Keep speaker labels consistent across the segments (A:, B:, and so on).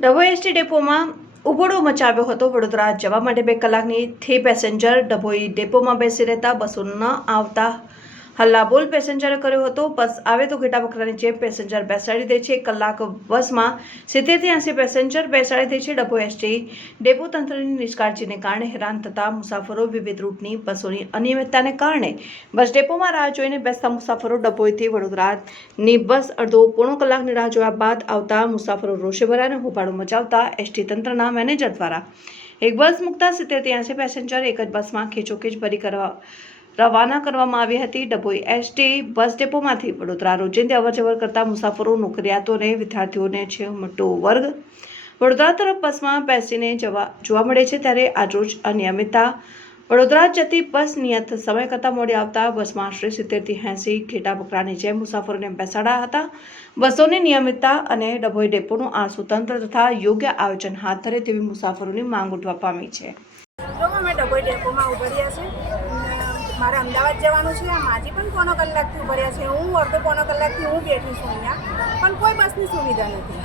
A: ડભો ST ડેપોમાં ઉબોડો મચાવ્યો હતો. વડોદરા જવા માટે બે કલાકની થી પેસેન્જર ડભોઈ ડેપોમાં બેસી રહેતા બસો ન આવતા હલ્લાબોલ પેસેન્જરે કર્યો હતો. બસ આવે તો ઘેટા બકરાની જેમ પેસેન્જર બેસાડી દે છે. કલાક બસમાં સિત્તેરથી એંસી પેસેન્જર બેસાડી દે છે ડભો એસટી. ડેપો તંત્રની નિષ્કાળજીને કારણે હેરાન થતા મુસાફરો વિવિધ રૂટની બસોની અનિયમિતતાને કારણે બસ ડેપોમાં રાહ જોઈને બેસતા મુસાફરો ડભોઈથી વડોદરાની બસ અડધો પોણો કલાકની રાહ જોયા બાદ આવતા મુસાફરો રોષે ભરાને હોબાળો મચાવતા એસટી તંત્રના મેનેજર દ્વારા એક બસ મૂકતા સિત્તેરથી એંસી પેસેન્જર એક જ બસમાં ખેંચોખેંચ ભરી કરવા રવાના કરવામાં આવી હતી. ડભોઈ એસટી બસ ડેપોમાંથી વડોદરા રોજિંદી અવરજવર કરતા મુસાફરો નોકરિયાતોને વિદ્યાર્થીઓને છે મોટો વર્ગ. વડોદરા તરફ બસમાં બેસીને જવા, જોવા મળે છે ત્યારે આજરોજ અનિયમિતતા વડોદરા જતી બસ નિયત સમય કરતાં મોડી આવતા બસમાં આશરે સિત્તેરથી એંસી ઘેટા બકરાની જેમ મુસાફરોને બેસાડ્યા હતા. બસોની નિયમિતતા અને ડભોઈ ડેપોનું આ તંત્ર તથા યોગ્ય આયોજન હાથ ધરે તેવી મુસાફરોની માંગ ઉઠવા પામી છે.
B: ડભોઈ ડેપોમાં ઉભર્યા છે મારે અમદાવાદ જવાનું છે આ માજી પણ પોણો કલાકથી ઉભર્યા છે. હું અડધો પોણો કલાકથી હું બેઠી છું અહીંયા પણ કોઈ બસની સુવિધા નથી.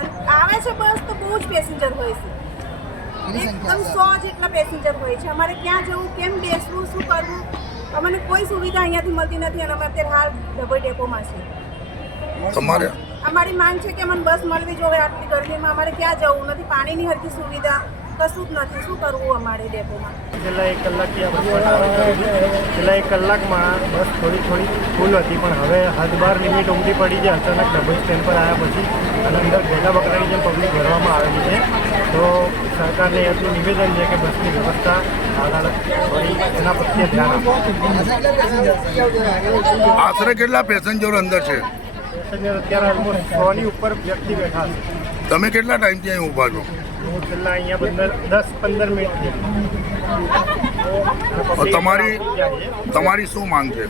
B: અને આવે છે બસ તો બહુ જ પેસેન્જર હોય છે. એકદમ સો જેટલા પેસેન્જર હોય છે. અમારે ક્યાં જવું કેમ બેસવું શું કરવું અમને કોઈ સુવિધા અહીંયાથી મળતી નથી અને અમે અત્યારે હાલ ડભોઈ ડેપોમાં છે. અમારી માંગ છે કે અમને બસ મળવી જોઈએ આટલી ગરમીમાં. અમારે ક્યાં જવું? નથી પાણીની હરખી સુવિધા. કશું જ નથી. શું કરવું અમારે ડેપોમાં?
C: છેલ્લા એક કલાકથી છેલ્લા એક કલાકમાં બસ થોડી થોડી ફૂલ હતી પણ હવે હદ બાર લિમિટ ઉમટી પડી છે. અચાનક ડબલ સ્ટેન્ડ પર આવ્યા પછી અને અંદર ભેગા બકરાની જેમ પબ્લિક ભરવામાં આવેલી છે. તો સરકારને એટલું નિવેદન છે કે બસની વ્યવસ્થા એના પ્રત્યે ધ્યાન
D: આશરે કેટલા પેસેન્જરો અંદર છે?
C: પેસેન્જર અત્યારે ઓલમોસ્ટ સોની ઉપર વ્યક્તિ બેઠા છે.
D: તમે કેટલા ટાઈમથી અહીં ઊભા છો?
C: હું છેલ્લા અહીંયા પંદર દસ પંદર મિનિટથી
D: તમારી- તમારી શું માંગ છે?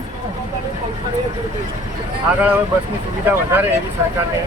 C: આગળ હવે બસની સુવિધા વધારે એવી સરકારને